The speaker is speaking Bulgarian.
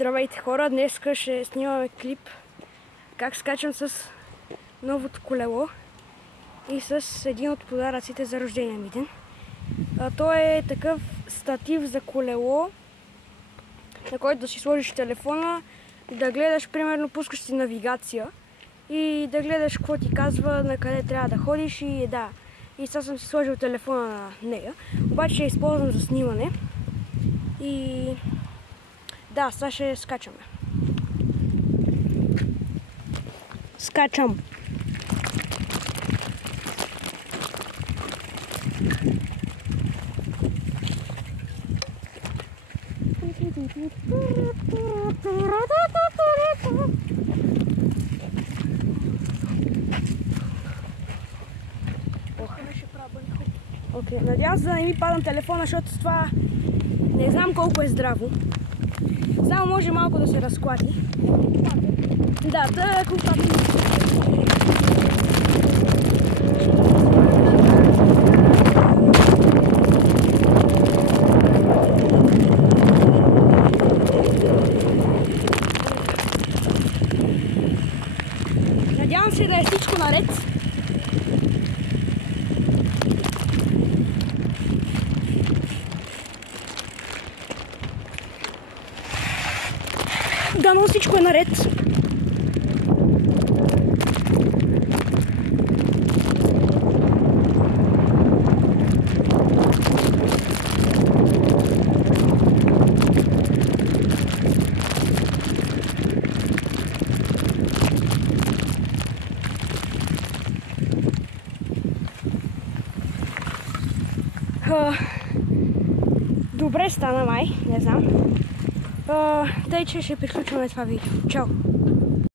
Здравейте хора, днес ще снимаме клип как скачам с новото колело и с един от подаръците за рождения ми ден. Той е такъв статив за колело, на който да си сложиш телефона, да гледаш, примерно пускаш си навигация и да гледаш какво ти казва, на къде трябва да ходиш и да. И сега съм си сложил телефона на нея, обаче я използвам за снимане и да, сега ще скачаме. Скачам. Окей, надявам се да не ми падам телефона, защото това не знам колко е здраво. Само може малко да се разклати. Да, тък опадне. Надявам се да е всичко наред. Дано всичко е наред. Добре стана май, не знам. Тъй, че ще приключваме това видео. Чао!